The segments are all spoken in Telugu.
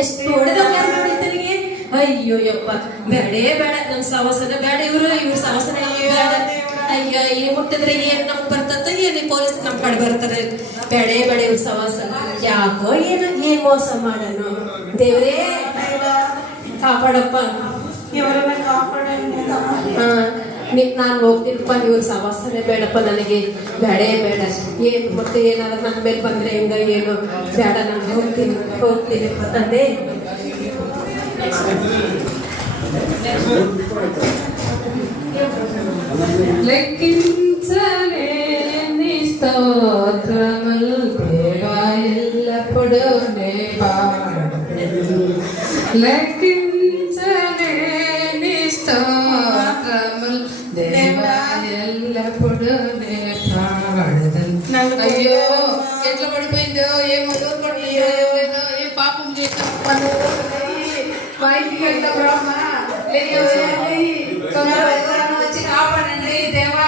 ಎಷ್ಟು ಹೊಡೆದವ್ರು ಯಾರು ನೋಡಿದ್ದನಿಗೆ. ಅಯ್ಯೋ ಯಪ್ಪ, ಬೇಡೇ ಬೇಡ, ನಮ್ ಸವಾಸನ ಬೇಡ, ಇವ್ರ ಸವಾಸನ ನಮಗೆ ಬೇಡ. ಅಯ್ಯ, ಈ ಮುಟ್ಟಿದ್ರೆ ಏನ್ ನಮ್ಗೆ ಬರ್ತದ, ಏನ್ ಪೊಲೀಸ್ ನಮ್ ಕಡೆ ಬರ್ತಾರೆ. ಬೇಡೇ ಬೇಡ ಇವ್ರ ಸವಾಸ. ಯಾಕೋ ಏನ್ ಮೋಸ ಮಾಡೋಣ. ದೇವ್ರೇ ಕಾಪಾಡಪ್ಪ, ನಾನು ಹೋಗ್ತೀನಪ್ಪ. ಇವ್ರ ಸವಾಸನೆ ಬೇಡಪ್ಪ ನನಗೆ, ಬೇಡೇ ಬೇಡ. ಏನ್ ಮತ್ತೆ ಏನಾದ್ರು ನನ್ನ ಮೇಲೆ ಬಂದ್ರೆ ಹೆಂಗ ಏನು ಬೇಡ, ನಾನು ಹೋಗ್ತೀನಿ ತಂದೆ. లెక్కించలేని స్తోత్రములు దేవా ఎల్లప్పుడూ నే పాడెదను. లెక్కించలేని స్తోత్రములు దేవా ఎల్లప్పుడూ నే పాడెదను. అయ్యో, ఎట్లా పడిపోయిందో, ఏమో పడిపోయిందో, ఏదో ఏ పాపం చేసాం. మా ఇంటికి వెళ్తా బ్రహ్మ వచ్చి కాపాడండి దేవా.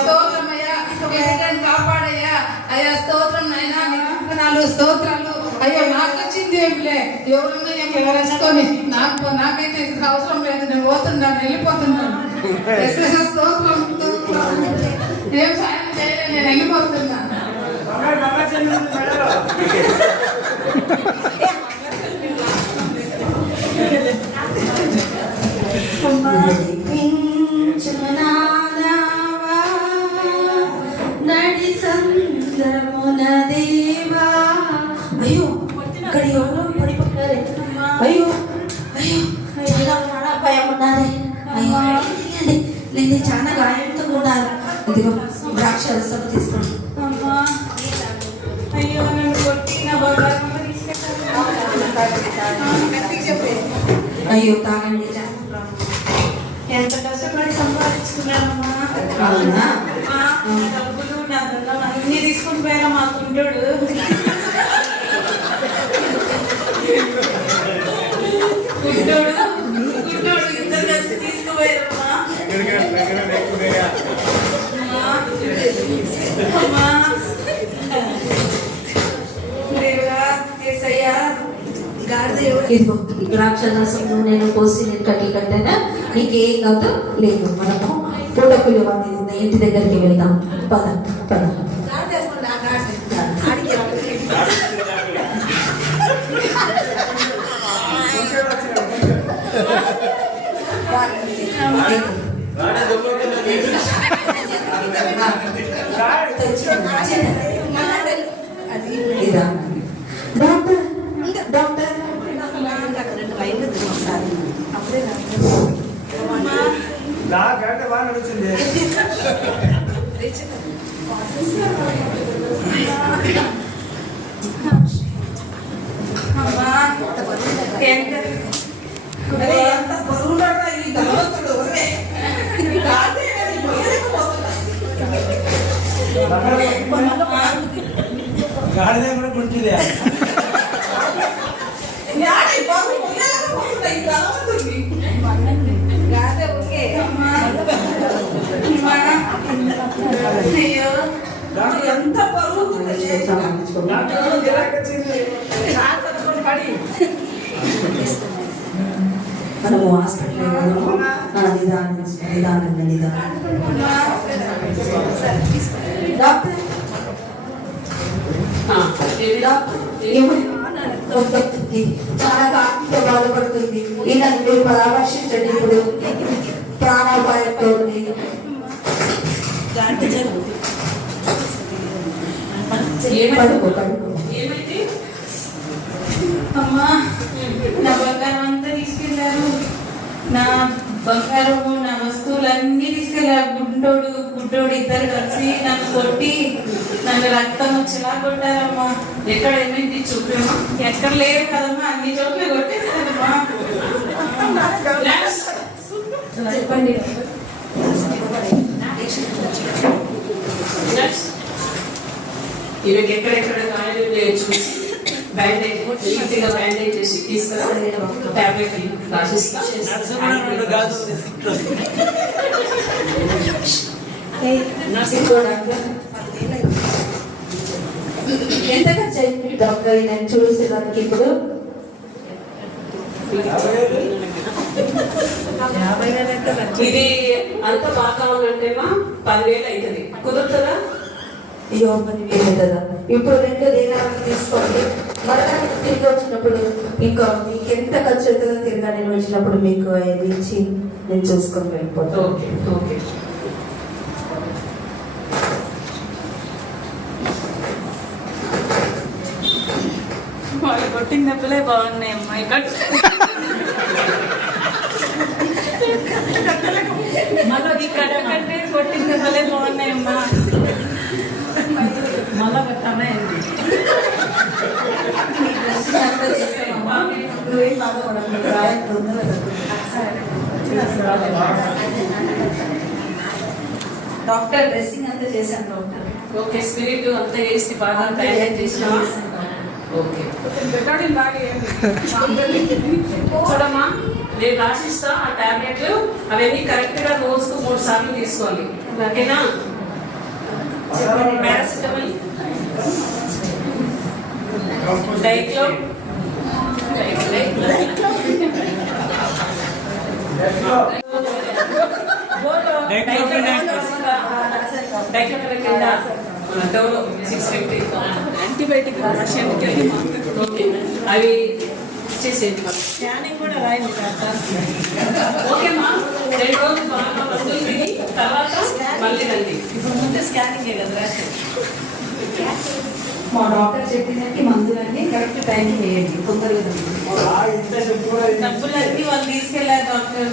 స్తోత్రమయ్యా, కాపాడయ్యా. అయ్యా స్తోత్రం అయినా నాలుగు స్తోత్రాలు. అయ్యో, నాకు వచ్చింది ఏమిలే, ఎవరున్నా ఎవరేసుకొని నాకైతే అవసరం లేదు. నేను పోతున్నాను, వెళ్ళిపోతున్నాను. స్తోత్రం, ఏం సాయం చేయలేదు, నేను వెళ్ళిపోతున్నాను. నడి సంద్రమున దేవా. అయ్యో, ఇక్కడ ఎవరో పడిపోతున్నారే. అయ్యో అయ్యో, చాలా భయం ఉన్నారే. అయ్యో లేదు, చాలా గాయంతో ఉన్నారు. ఇదిగో ద్రాక్ష రసం తీసుకోండి. అయ్యో, నన్ను కొట్టిన అయ్యో, తాగండి. ఎంత కష్టపడి సంపాదించుకున్నానమ్మా. డబ్బులు నా దండం అన్ని తీసుకుని పోయారా మా కుంటోడు. ఇద్దరు కలిసి తీసుకుపోయారమ్మా. దేవుడా, యేసయ్యా, ఇదిగో ద్రాక్ష రసం నేను పోసి నేను కట్టి కట్టానా, నీకేం కాదు. లేదు, మనము పూటకులు ఇంటి దగ్గరికి వెళ్దాం. పద పద. ఇదా డాక్టర్, డాక్టర్ బాగా నడుస్తుంది. గాడిద కూడా గుర్తులే. ఎంత బరువు మనము హాస్పిటల్ నిదానంగా డాక్టర్ చాలా కాకితో బాధపడుతుంది. ఇలా మీరు పరామర్శించండి. ఇప్పుడు ప్రాణాపాయంతో ఉంది. అమ్మా, నా బంగారం అంతా తీసుకెళ్లారు. నా బంగారము, నా వస్తువులన్నీ తీసుకెళ్లారు. గుడ్డోడు ఇద్దరు కలిసి నన్ను కొట్టి నన్ను రక్తం వచ్చేలా కొట్టారమ్మా. ఎక్కడ ఏమైంది చూపేమా? ఎక్కడ లేరు కదమ్మా, అన్ని చోట్ల కొట్టేశారమ్మా. చెప్పండి. ఈమెకి ఎక్కడెక్కడ గాయాలు చూసి బ్యాండేజ్ పూర్తిగా బ్యాండేజ్ చేసి తీసుకొస్తే టాబ్లెట్ రాసిస్తా. ఎంత ఖర్చు అయింది డాక్టర్ నేను చూసేదానికి? ఇప్పుడు ఇది అంత బాగా ఉందంటేమా 10,000 అవుతుంది, కుదురుతుందా? అయ్యో మరి కదా ఇప్పుడు 2 దినాలు తీసుకోండి. మరలా తిరిగి వచ్చినప్పుడు ఇంకా మీకు ఎంత ఖర్చు అవుతుందో తిరిగా నేను వచ్చినప్పుడు మీకు అది ఇచ్చి నేను చూసుకొని వెళ్ళిపోతాను. Okay okay. వాళ్ళు కొట్టిన దెబ్బలే బాగున్నాయి అమ్మా. ఇక్కడ కంటే కొట్టిన దెబ్బలే బాగున్నాయమ్మా. మళ్ళా పెట్టామే నువ్వేం బాధపడకు, రాయం తొందరగా డాక్టర్ డ్రెస్సింగ్ అంతా చేశాను డాక్టర్. ఓకే, స్పిరిట్ అంతా వేసి బాగా తయారు చేసినా. ఓకే చూడమ్మా, నేను రాసిస్తా ఆ టాబ్లెట్లు, అవన్నీ కరెక్ట్ గా రోజుకు 3 సార్లు తీసుకోవాలి. ఓకేనా? పారాసిటమాల్, డైక్లో, యాంటీబయాటిక్ ఓకే, అవి ఇచ్చేసేది. స్కానింగ్ కూడా రాయింది డాక్టర్. ఓకేమ్మా, 2 రోజులు బాగా మందులు తిని తర్వాత మళ్ళీ రండి. ఇప్పుడు ముందే స్కానింగే కదా రాసేది. మా డాక్టర్ చెప్పినట్టు మందులన్నీ కరెక్ట్ టైంకి వేయండి, తొందరగా డబ్బులన్నీ వాళ్ళు తీసుకెళ్ళారు డాక్టర్.